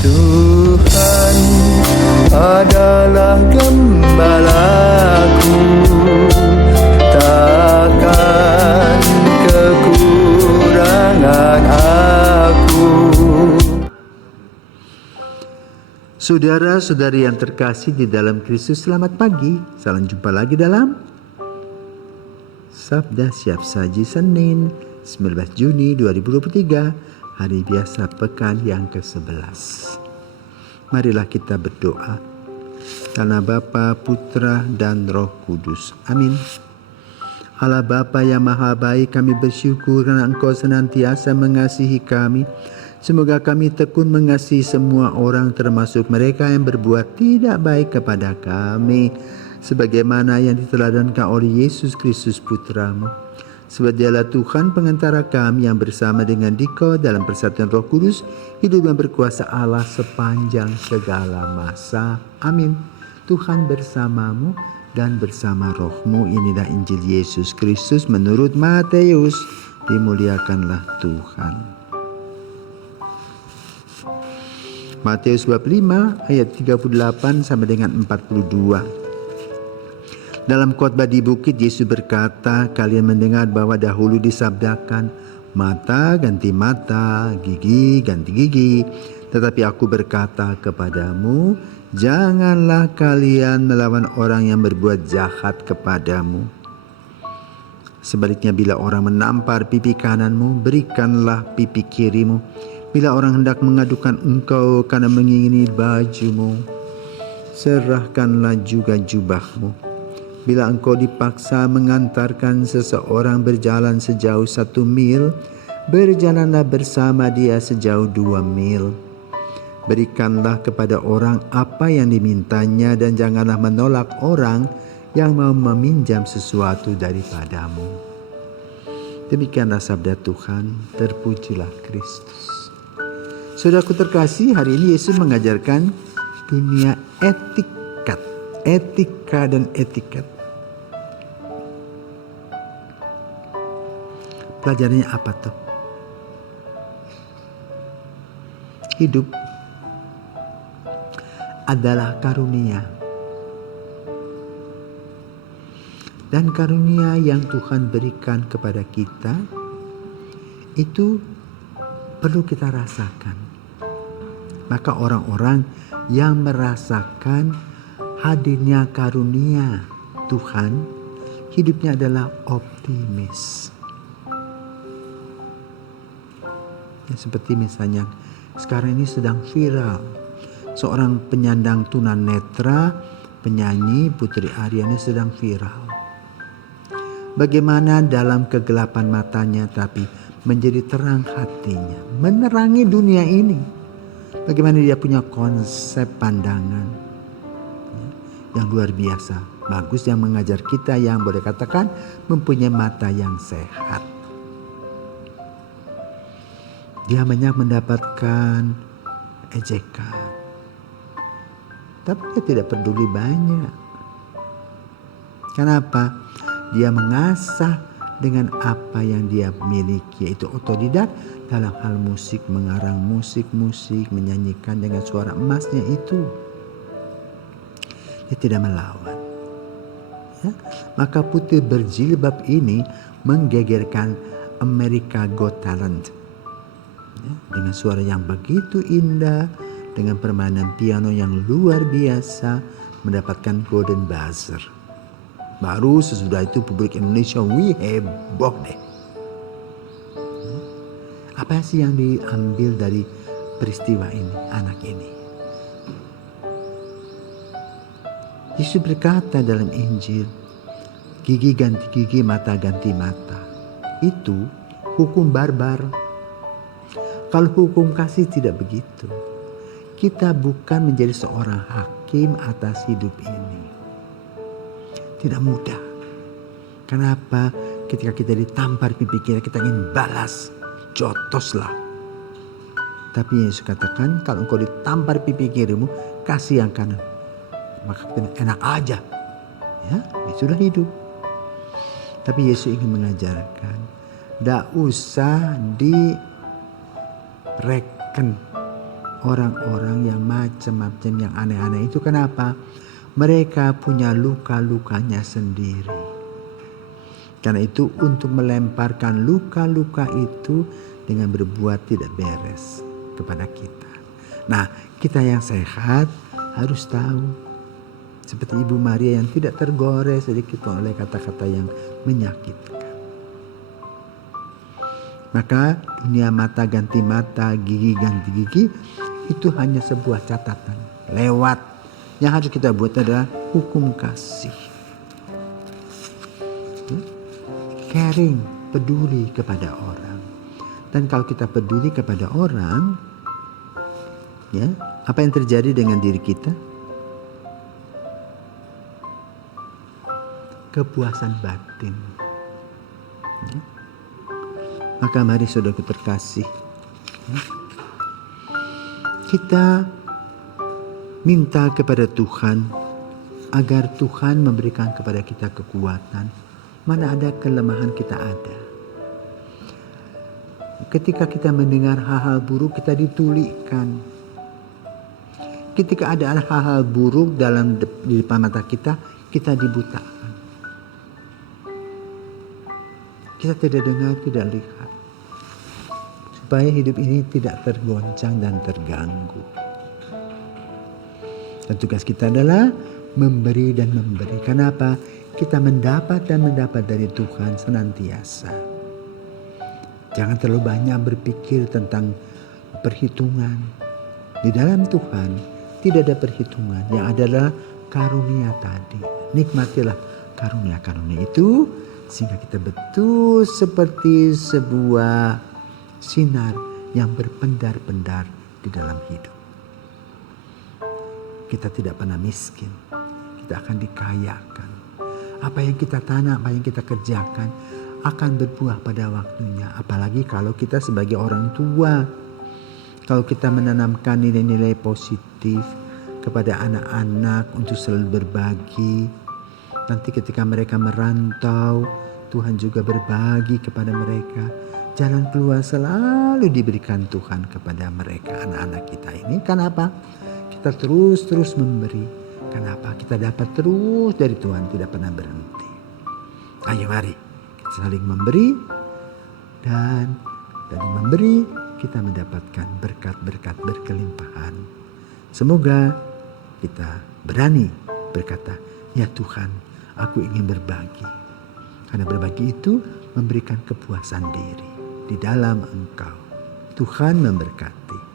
Tuhan adalah gembalaku, takkan kekurangan aku. Saudara-saudari yang terkasih di dalam Kristus, selamat pagi. Salam jumpa lagi dalam Sabda Siap Saji Senin 19 Juni 2023, hari biasa pekan yang ke-11. Marilah kita berdoa. Karena Bapa, Putra, dan Roh Kudus. Amin. Allah Bapa yang Maha Baik, kami bersyukur karena Engkau senantiasa mengasihi kami. Semoga kami tekun mengasihi semua orang, termasuk mereka yang berbuat tidak baik kepada kami, sebagaimana yang diteladankan oleh Yesus Kristus Putra-Mu. Sebab Dialah Tuhan pengantara kami yang bersama dengan Dikau dalam persatuan Roh Kudus, hidup dan berkuasa Allah sepanjang segala masa. Amin. Tuhan bersamamu dan bersama rohmu. Inilah Injil Yesus Kristus menurut Matius. Dimuliakanlah Tuhan. Matius bab 5 ayat 38 sampai dengan 42. Dalam khotbah di bukit, Yesus berkata, kalian mendengar bahwa dahulu disabdakan, mata ganti mata, gigi ganti gigi. Tetapi aku berkata kepadamu, janganlah kalian melawan orang yang berbuat jahat kepadamu. Sebaliknya, bila orang menampar pipi kananmu, berikanlah pipi kirimu. Bila orang hendak mengadukan engkau karena mengingini bajumu, serahkanlah juga jubahmu. Bila engkau dipaksa mengantarkan seseorang berjalan sejauh 1 mil, berjalanlah bersama dia sejauh 2 mil. Berikanlah kepada orang apa yang dimintanya, dan janganlah menolak orang yang mau meminjam sesuatu daripadamu. Demikianlah sabda Tuhan. Terpujilah Kristus. Saudaraku terkasih, hari ini Yesus mengajarkan dunia etika dan etiket. Pelajarannya apa tuh? Hidup adalah karunia. Dan karunia yang Tuhan berikan kepada kita itu perlu kita rasakan. Maka orang-orang yang merasakan hadirnya karunia Tuhan, hidupnya adalah optimis. Ya, seperti misalnya sekarang ini sedang viral seorang penyandang tunanetra, penyanyi Putri Aryani sedang viral. Bagaimana dalam kegelapan matanya tapi menjadi terang hatinya, menerangi dunia ini. Bagaimana dia punya konsep pandangan yang luar biasa, bagus, yang mengajar kita yang boleh katakan mempunyai mata yang sehat. Dia banyak mendapatkan ejekan, tapi dia tidak peduli banyak. Kenapa? Dia mengasah dengan apa yang dia miliki, yaitu otodidak dalam hal musik, mengarang musik, menyanyikan dengan suara emasnya itu. Dia tidak melawan. Ya? Maka putri berjilbab ini menggegerkan America Got Talent. Ya? Dengan suara yang begitu indah, dengan permainan piano yang luar biasa, mendapatkan Golden Buzzer. Baru sesudah itu publik Indonesia heboh deh. Apa sih yang diambil dari peristiwa ini, anak ini? Yesus berkata dalam Injil, gigi ganti gigi, mata ganti mata. Itu hukum barbar. Kalau hukum kasih tidak begitu. Kita bukan menjadi seorang hakim atas hidup ini. Tidak mudah. Kenapa? Ketika kita ditampar pipi kita ingin balas, jotoslah. Tapi Yesus katakan, kalau engkau ditampar pipi kirimu, kasih yang kanan. Maka kita enak aja. Ya, sudah hidup. Tapi Yesus ingin mengajarkan, tidak usah direken orang-orang yang macam-macam, yang aneh-aneh itu. Kenapa? Mereka punya luka-lukanya sendiri. Karena itu untuk melemparkan luka-luka itu dengan berbuat tidak beres kepada kita. Nah, kita yang sehat harus tahu. Seperti Ibu Maria yang tidak tergores sedikit oleh kata-kata yang menyakitkan. Maka dunia mata ganti mata, gigi ganti gigi, itu hanya sebuah catatan lewat. Yang harus kita buat adalah hukum kasih. Caring, peduli kepada orang. Dan kalau kita peduli kepada orang, ya, apa yang terjadi dengan diri kita? Kepuasan batin. Ya. Maka mari saudaraku terkasih, kita minta kepada Tuhan agar Tuhan memberikan kepada kita kekuatan. Mana ada kelemahan kita ada. Ketika kita mendengar hal-hal buruk, kita ditulikan. Ketika ada hal-hal buruk di depan mata kita, kita dibutakan. Kita tidak dengar, tidak lihat. Supaya hidup ini tidak tergoncang dan terganggu. Dan tugas kita adalah memberi dan memberi. Kenapa? Kita mendapat dan mendapat dari Tuhan senantiasa. Jangan terlalu banyak berpikir tentang perhitungan. Di dalam Tuhan tidak ada perhitungan. Yang adalah karunia tadi. Nikmatilah karunia-karunia itu, sehingga kita betul seperti sebuah sinar yang berpendar-pendar di dalam hidup. Kita tidak pernah miskin. Kita akan dikayakan. Apa yang kita tanam, apa yang kita kerjakan akan berbuah pada waktunya. Apalagi kalau kita sebagai orang tua. Kalau kita menanamkan nilai-nilai positif kepada anak-anak untuk selalu berbagi. Nanti ketika mereka merantau, Tuhan juga berbagi kepada mereka. Jalan keluar selalu diberikan Tuhan kepada mereka, anak-anak kita ini. Kenapa? Kita terus memberi. Kenapa? Kita dapat terus dari Tuhan, tidak pernah berhenti. Ayo mari kita saling memberi. Dan dari memberi kita mendapatkan berkat-berkat berkelimpahan. Semoga kita berani berkata, ya Tuhan, aku ingin berbagi. Karena berbagi itu memberikan kepuasan diri di dalam Engkau. Tuhan memberkati.